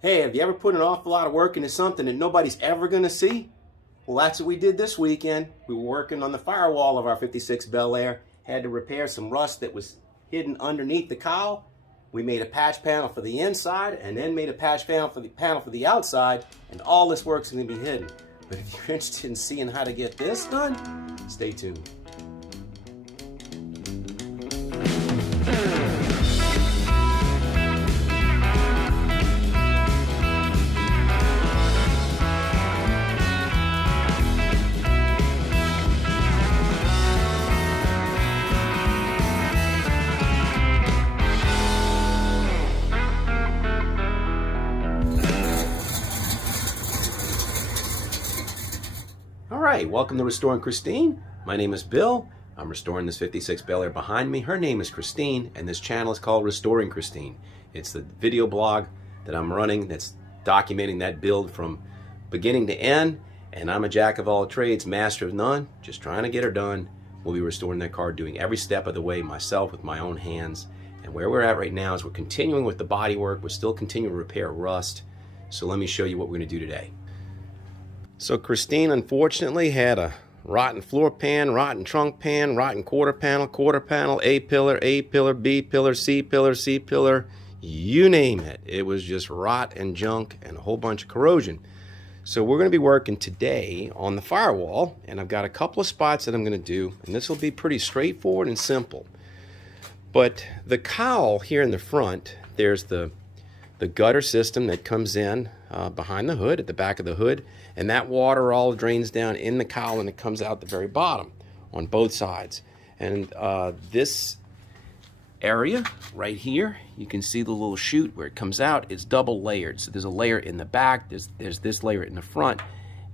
Hey, have you ever put an awful lot of work into something that nobody's ever going to see? Well, that's what we did this weekend. We were working on the firewall of our 56 Bel Air. Had to repair some rust that was hidden underneath the cowl. We made a patch panel for the inside and then made a patch panel for the outside, and all this work's going to be hidden. But if you're interested in seeing how to get this done, stay tuned. Alright, welcome to Restoring Christine. My name is Bill. I'm restoring this 56 Bel Air behind me. Her name is Christine, and this channel is called Restoring Christine. It's the video blog that I'm running that's documenting that build from beginning to end, and I'm a jack of all trades, master of none, just trying to get her done. We'll be restoring that car, doing every step of the way myself with my own hands. And where we're at right now is we're continuing with the body work. We're still continuing to repair rust. So let me show you what we're going to do today. So Christine unfortunately had a rotten floor pan, rotten trunk pan, rotten quarter panel, A pillar, B pillar, C pillar, you name it. It was just rot and junk and a whole bunch of corrosion. So we're going to be working today on the firewall, and I've got a couple of spots that I'm going to do, and this will be pretty straightforward and simple. But the cowl here in the front, there's the gutter system that comes in behind the hood, at the back of the hood, and that water all drains down in the cowl and it comes out the very bottom on both sides. And this area right here, you can see the little chute where it comes out. It's double layered. So there's a layer in the back, there's this layer in the front,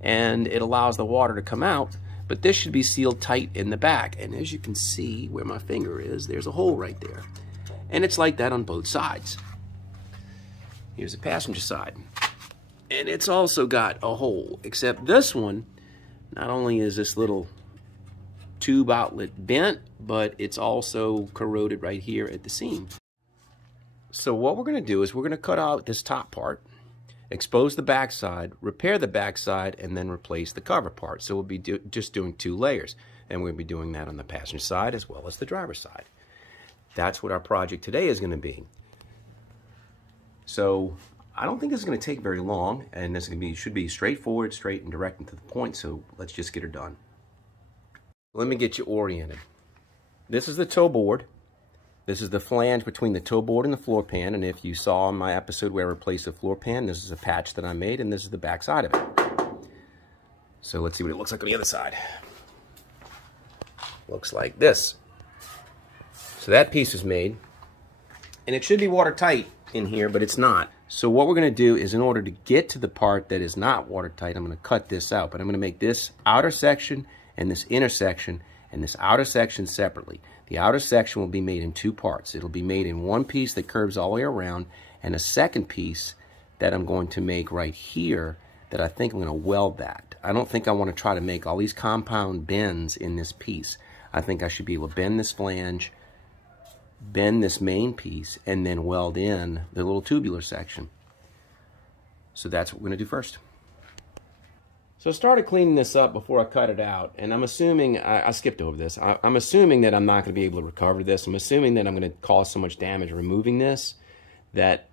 and it allows the water to come out, but this should be sealed tight in the back. And as you can see where my finger is, there's a hole right there. And it's like that on both sides. Here's the passenger side. And it's also got a hole, except this one, not only is this little tube outlet bent, but it's also corroded right here at the seam. So what we're going to do is we're going to cut out this top part, expose the backside, repair the backside, and then replace the cover part. So we'll be just doing 2 layers. And we'll be doing that on the passenger side as well as the driver's side. That's what our project today is going to be. So I don't think this is going to take very long, and this should be straightforward, straight and direct and to the point, so let's just get her done. Let me get you oriented. This is the toe board. This is the flange between the toe board and the floor pan, and if you saw in my episode where I replaced the floor pan, this is a patch that I made, and this is the back side of it. So let's see what it looks like on the other side. Looks like this. So that piece is made, and it should be watertight in here, but it's not. So what we're going to do is, in order to get to the part that is not watertight, I'm going to cut this out, but I'm going to make this outer section and this inner section and this outer section separately. The outer section will be made in 2 parts. It'll be made in one piece that curves all the way around, and a second piece that I'm going to make right here that I think I'm going to weld that. I don't think I want to try to make all these compound bends in this piece. I think I should be able to bend this flange, bend this main piece, and then weld in the little tubular section. So that's what we're going to do first. So I started cleaning this up before I cut it out, and I'm assuming, I skipped over this, I'm assuming that I'm not going to be able to recover this. I'm assuming that I'm going to cause so much damage removing this that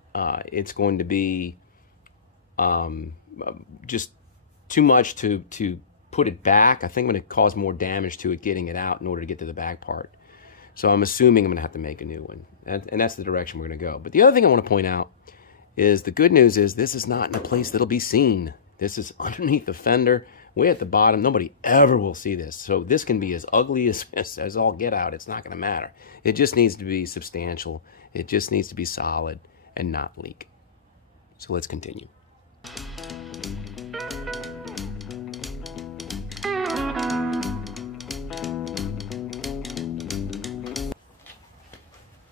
it's going to be just too much to put it back. I think I'm going to cause more damage to it getting it out in order to get to the back part. So I'm assuming I'm going to have to make a new one. And that's the direction we're going to go. But the other thing I want to point out is the good news is this is not in a place that'll be seen. This is underneath the fender, way at the bottom. Nobody ever will see this. So this can be as ugly as all get out. It's not going to matter. It just needs to be substantial. It just needs to be solid and not leak. So let's continue.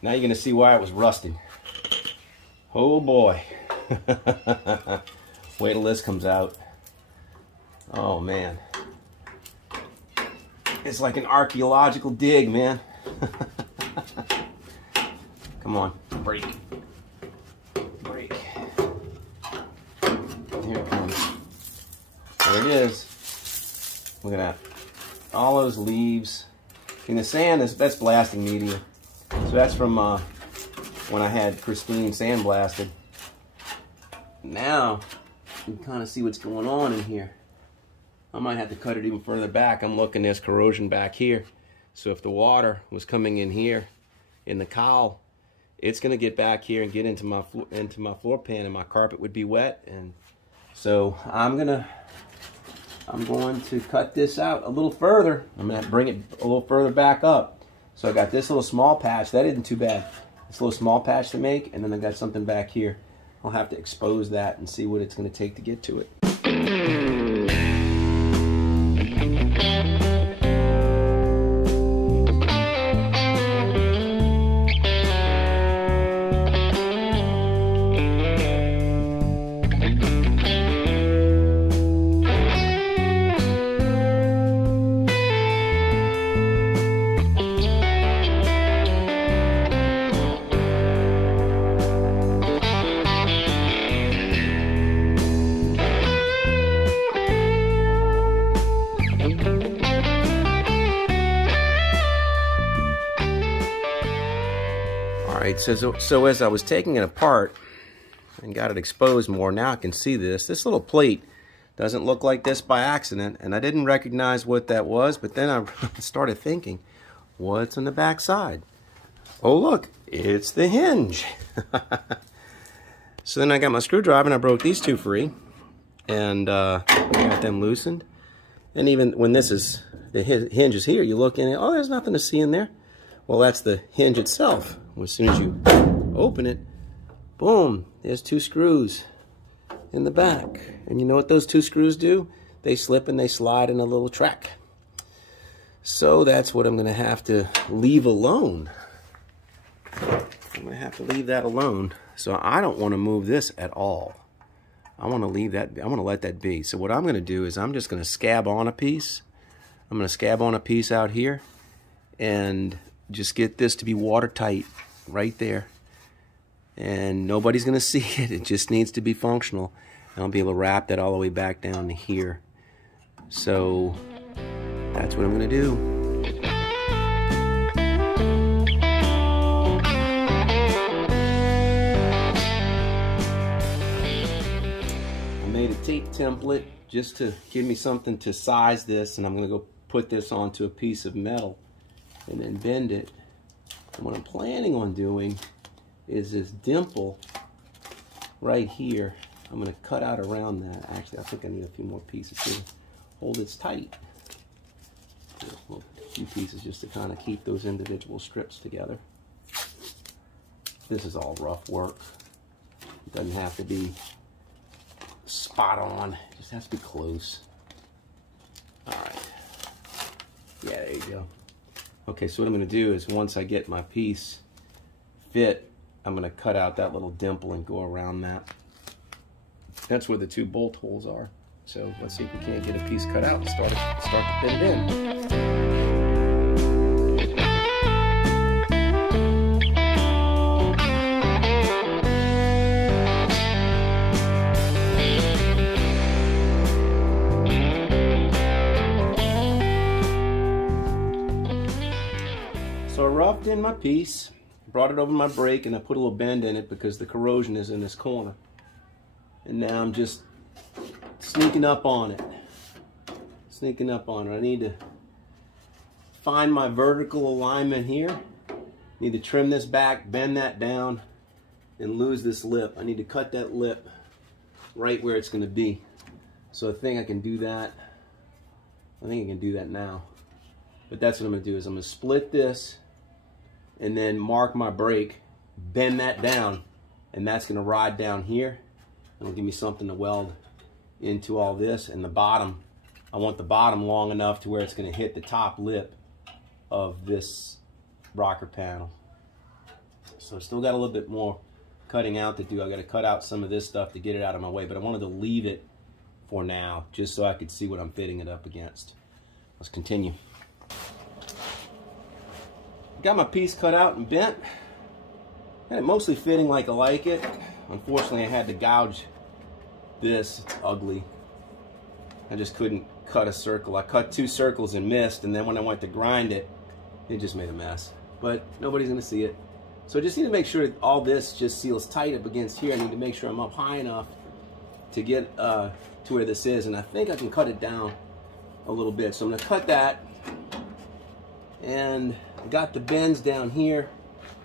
Now you're going to see why it was rusting. Oh boy. Wait till this comes out. Oh man. It's like an archaeological dig, man. Come on, break. Break. There it is. Look at that. All those leaves. And the sand, that's blasting media. So that's from when I had Christine sandblasted. Now, you can kind of see what's going on in here. I might have to cut it even further back. I'm looking, there's corrosion back here. So if the water was coming in here, in the cowl, it's going to get back here and get into my floor pan, and my carpet would be wet. And so I'm going to cut this out a little further. I'm going to bring it a little further back up. So I got this little small patch. That isn't too bad. This little small patch to make, and then I got something back here. I'll have to expose that and see what it's going to take to get to it. So as I was taking it apart and got it exposed more, now I can see this. This little plate doesn't look like this by accident, and I didn't recognize what that was, but then I started thinking, what's on the back side? Oh look, it's the hinge. So then I got my screwdriver and I broke these two free, and got them loosened. And even when this is, the hinge is here, you look in it, oh, there's nothing to see in there. Well, that's the hinge itself. As soon as you open it, boom, there's two screws in the back. And you know what those two screws do? They slip and they slide in a little track. So that's what I'm going to have to leave alone. I'm going to have to leave that alone. So I don't want to move this at all. I want to leave that, I want to let that be. So what I'm going to do is I'm just going to scab on a piece. I'm going to scab on a piece out here and just get this to be watertight right there, and nobody's gonna see it. It just needs to be functional, and I'll be able to wrap that all the way back down to here. So that's what I'm gonna do. I made a tape template just to give me something to size this, and I'm gonna go put this onto a piece of metal and then bend it. And what I'm planning on doing is this dimple right here. I'm going to cut out around that. Actually, I think I need a few more pieces to hold this tight. A few pieces just to kind of keep those individual strips together. This is all rough work. It doesn't have to be spot on. It just has to be close. All right. Yeah, there you go. Okay, so what I'm going to do is once I get my piece fit, I'm going to cut out that little dimple and go around that. That's where the two bolt holes are. So let's see if we can't get a piece cut out and start to fit it in. So I roughed in my piece, brought it over my brake, and I put a little bend in it because the corrosion is in this corner. And now I'm just sneaking up on it. Sneaking up on it. I need to find my vertical alignment here. Need to trim this back, bend that down, and lose this lip. I need to cut that lip right where it's going to be. So I think I can do that. I think I can do that now. But that's what I'm going to do is I'm going to split this and then mark my brake, bend that down, and that's going to ride down here. It'll give me something to weld into all this. And the bottom, I want the bottom long enough to where it's going to hit the top lip of this rocker panel. So I still got a little bit more cutting out to do. I got to cut out some of this stuff to get it out of my way, but I wanted to leave it for now just so I could see what I'm fitting it up against. Let's continue. Got my piece cut out and bent. Got it mostly fitting like I like it. Unfortunately, I had to gouge this. It's ugly. I just couldn't cut a circle. I cut 2 circles and missed, and then when I went to grind it, it just made a mess. But nobody's gonna see it. So I just need to make sure that all this just seals tight up against here. I need to make sure I'm up high enough to get to where this is, and I think I can cut it down a little bit. So I'm gonna cut that, and I got the bends down here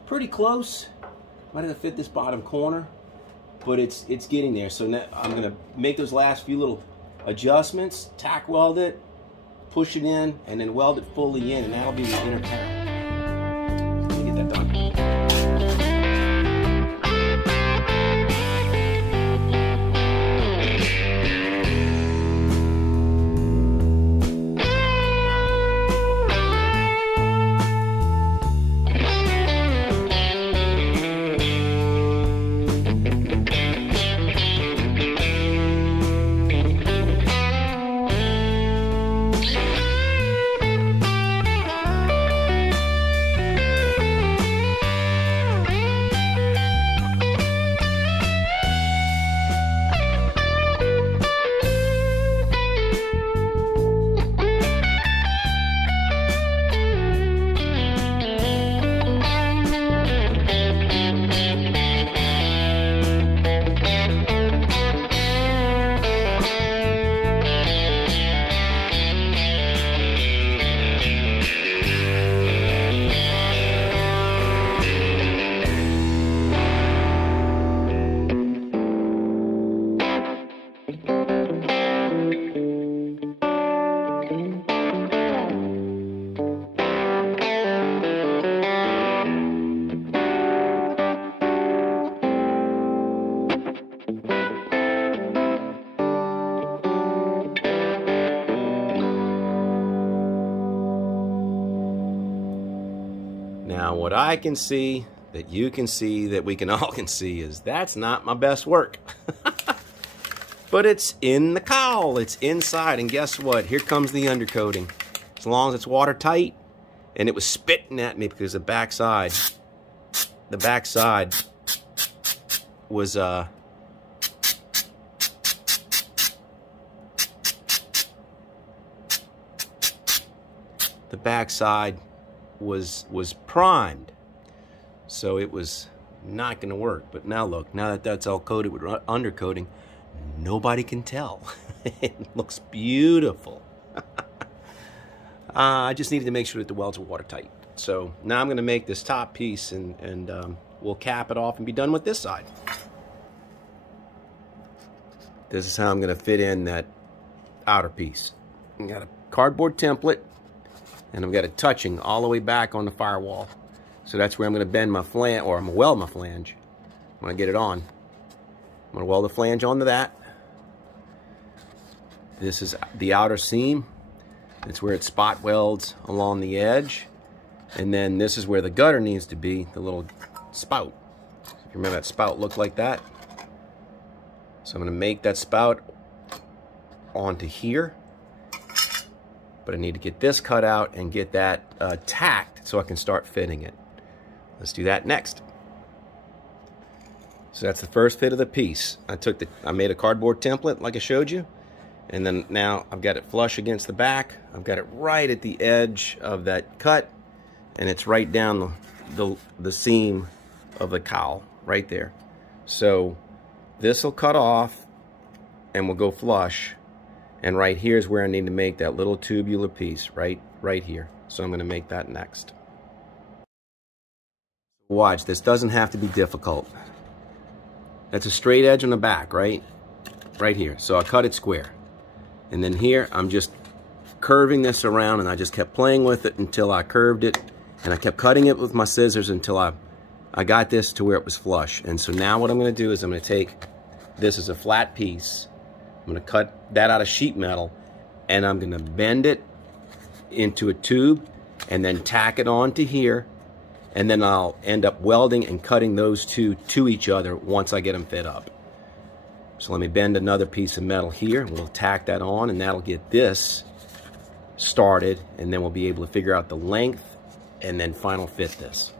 pretty close. Might have to fit this bottom corner, but it's getting there. So now I'm gonna make those last few little adjustments, tack weld it, push it in, and then weld it fully in, and that'll be the inner panel. Let me get that done. Now, what I can see, that you can see, that we can all can see, is that's not my best work. But it's in the cowl, it's inside, and guess what? Here comes the undercoating. As long as it's watertight, and it was spitting at me because the backside was the backside was primed, so it was not going to work. But now look, now that that's all coated with undercoating, nobody can tell. It looks beautiful. I just needed to make sure that the welds were watertight. So now I'm going to make this top piece, and we'll cap it off and be done with this side. This is how I'm going to fit in that outer piece. I got a cardboard template, and I've got it touching all the way back on the firewall. So that's where I'm going to bend my flange, or I'm going to weld my flange. I'm going to get it on. I'm going to weld the flange onto that. This is the outer seam. It's where it spot welds along the edge. And then this is where the gutter needs to be, the little spout. If you remember, that spout looked like that. So I'm going to make that spout onto here. But I need to get this cut out and get that tacked so I can start fitting it. Let's do that next. So that's the first fit of the piece. I made a cardboard template like I showed you, and then now I've got it flush against the back. I've got it right at the edge of that cut, and it's right down the seam of the cowl right there. So this will cut off and we'll go flush. And right here is where I need to make that little tubular piece, right here. So I'm going to make that next. Watch, this doesn't have to be difficult. That's a straight edge on the back, right? Right here. So I cut it square. And then here, I'm just curving this around, and I just kept playing with it until I curved it. And I kept cutting it with my scissors until I got this to where it was flush. And so now what I'm going to do is I'm going to take this as a flat piece. I'm going to cut that out of sheet metal, and I'm going to bend it into a tube and then tack it onto here, and then I'll end up welding and cutting those two to each other once I get them fit up. So let me bend another piece of metal here, and we'll tack that on, and that'll get this started, and then we'll be able to figure out the length and then final fit this.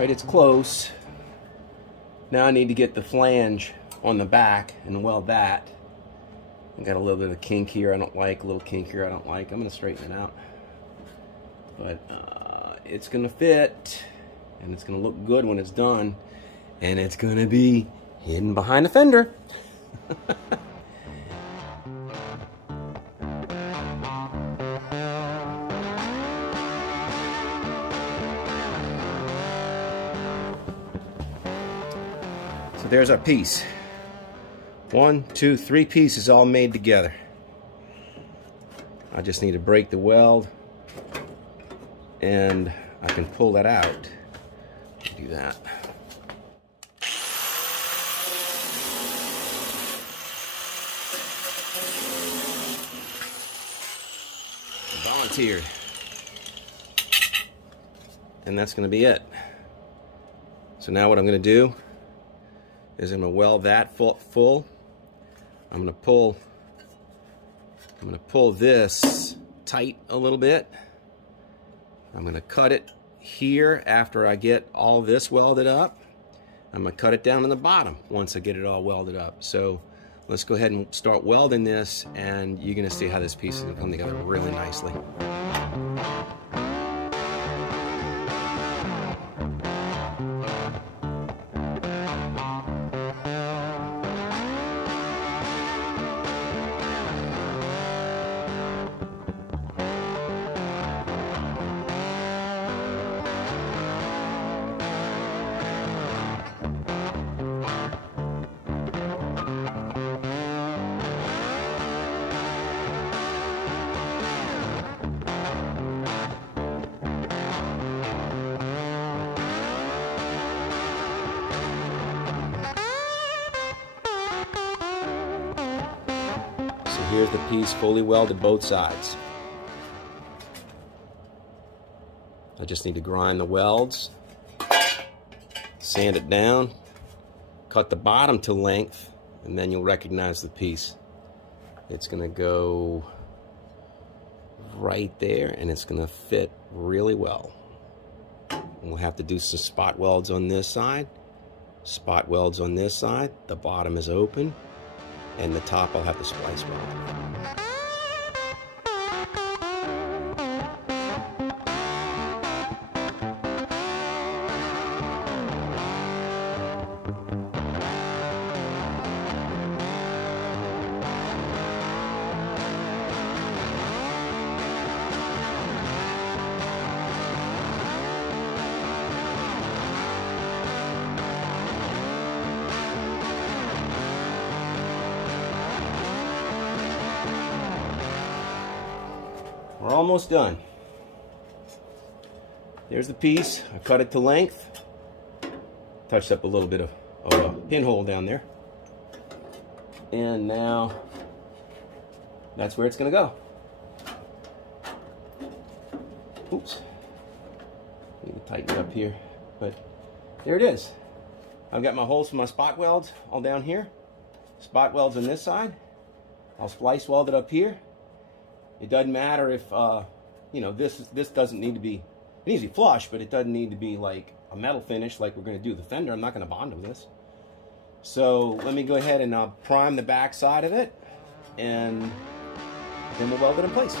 Alright, it's close. Now I need to get the flange on the back and weld that. I got a little bit of kink here I don't like, a little kink here I don't like. I'm going to straighten it out. But it's going to fit, and it's going to look good when it's done, and it's going to be hidden behind the fender. So there's our piece. 1, 2, 3 pieces all made together. I just need to break the weld, and I can pull that out. Do that. Volunteered. And that's going to be it. So now what I'm going to do is I'm going to weld that full. I'm going to pull this tight a little bit. I'm going to cut it here after I get all this welded up. I'm going to cut it down in the bottom once I get it all welded up. So let's go ahead and start welding this, and you're going to see how this piece is going to come together really nicely. Here's the piece fully welded both sides. I just need to grind the welds, sand it down, cut the bottom to length, and then you'll recognize the piece. It's going to go right there, and it's going to fit really well. And we'll have to do some spot welds on this side, spot welds on this side. The bottom is open, and the top I'll have to splice weld. We're almost done. There's the piece. I cut it to length. Touched up a little bit of a pinhole down there. And now that's where it's going to go. Oops. Need to tighten it up here. But there it is. I've got my holes for my spot welds all down here. Spot welds on this side. I'll splice weld it up here. It doesn't matter if, you know, this doesn't need to be, it needs to be flush, but it doesn't need to be like a metal finish like we're going to do the fender. I'm not going to bond with this. So let me go ahead and prime the back side of it, and then we'll weld it in place.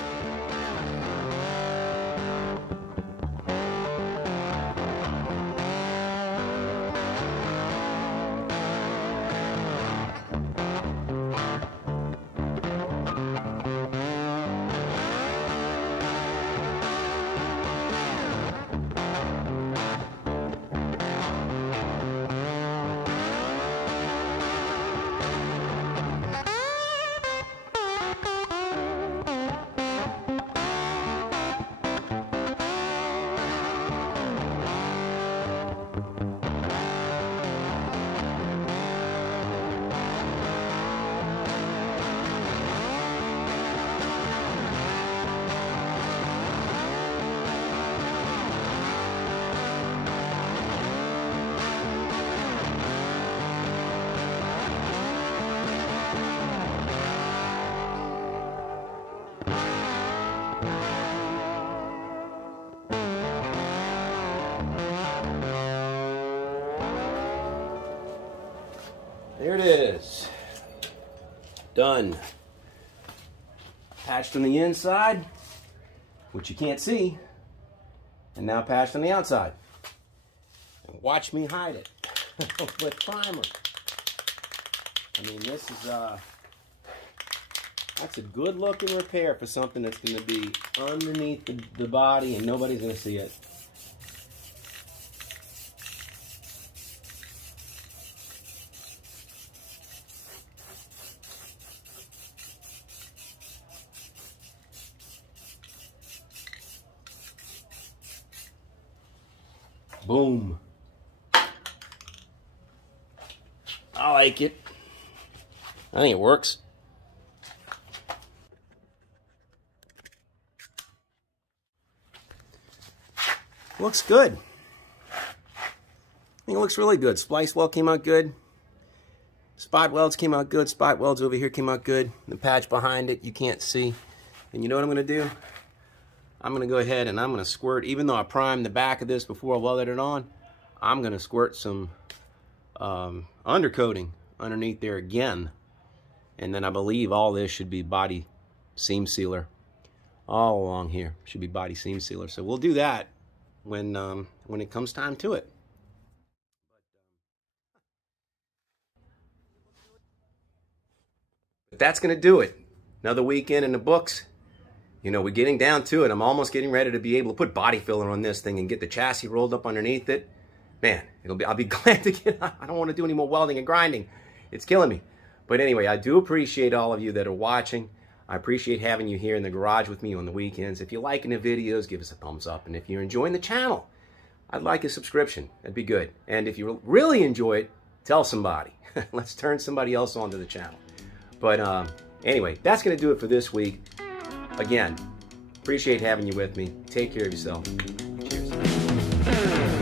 Done. Patched on the inside, which you can't see, and now patched on the outside. And watch me hide it with primer. I mean, this is that's a good looking repair for something that's going to be underneath the body and nobody's going to see it. Boom. I like it. I think it works. Looks good. I think it looks really good. Splice weld came out good. Spot welds came out good. Spot welds over here came out good. The patch behind it you can't see. And you know what I'm going to do? I'm going to go ahead and I'm going to squirt, even though I primed the back of this before I welded it on, I'm going to squirt some undercoating underneath there again. And then I believe all this should be body seam sealer. All along here should be body seam sealer. So we'll do that when it comes time to it. But that's going to do it. Another weekend in the books. You know, we're getting down to it. I'm almost getting ready to be able to put body filler on this thing and get the chassis rolled up underneath it. Man, I'll be glad to get, I don't want to do any more welding and grinding. It's killing me. But anyway, I do appreciate all of you that are watching. I appreciate having you here in the garage with me on the weekends. If you're liking the videos, give us a thumbs up. And if you're enjoying the channel, I'd like a subscription. That'd be good. And if you really enjoy it, tell somebody. Let's turn somebody else onto the channel. But anyway, that's going to do it for this week. Again, appreciate having you with me. Take care of yourself. Cheers.